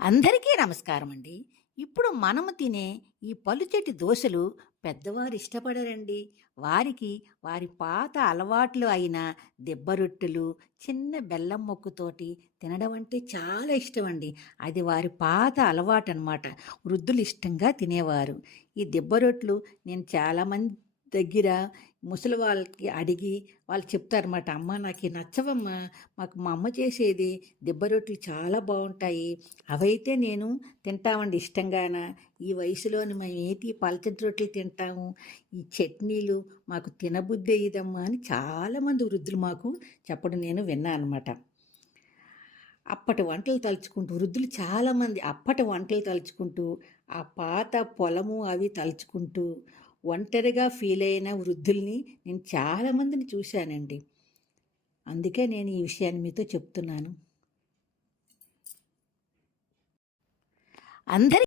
అందరికీ నమస్కారం అండి. ఇప్పుడు మనము తినే ఈ పలుచటి దోసలు పెద్దవారు ఇష్టపడరండి. వారికి వారి పాత అలవాట్లు అయిన దెబ్బ రొట్టెలు, చిన్న బెల్లం ముక్కతోటి తినడం అంటే చాలా ఇష్టమండి. అది వారి పాత అలవాటనమాట. వృద్ధులు ఇష్టంగా తినేవారు. ఈ దెబ్బ రొట్టెలు నేను చాలామంది దగ్గర ముసలి వాళ్ళకి అడిగి వాళ్ళు చెప్తారన్నమాట. "అమ్మ నాకియి నచ్చవమ్మా. మాకు మా అమ్మ చేసేది దెబ్బ రొట్టెలు చాలా బావుంటాయి. అవైతే నేను తింటామండి ఇష్టంగాన. ఈ వయసులోని మేమేటి పలచటి రొట్టెలు తింటాము. ఈ చట్నీలు మాకు తినబుద్దెయ్యదమ్మా" అని చాలామంది వృద్ధులు మాకు చెప్పడం నేను విన్నా అనమాట. అప్పటి వంటలు తలుచుకుంటూ వృద్ధులు చాలామంది అప్పటి వంటలు తలుచుకుంటూ, ఆ పాత పొలము అవి తలుచుకుంటూ, ఒంటరిగా ఫీల్ అయిన వృద్ధుల్ని నేను చాలామందిని చూశానండి. అందుకే నేను ఈ విషయాన్ని మీతో చెప్తున్నాను. అందరి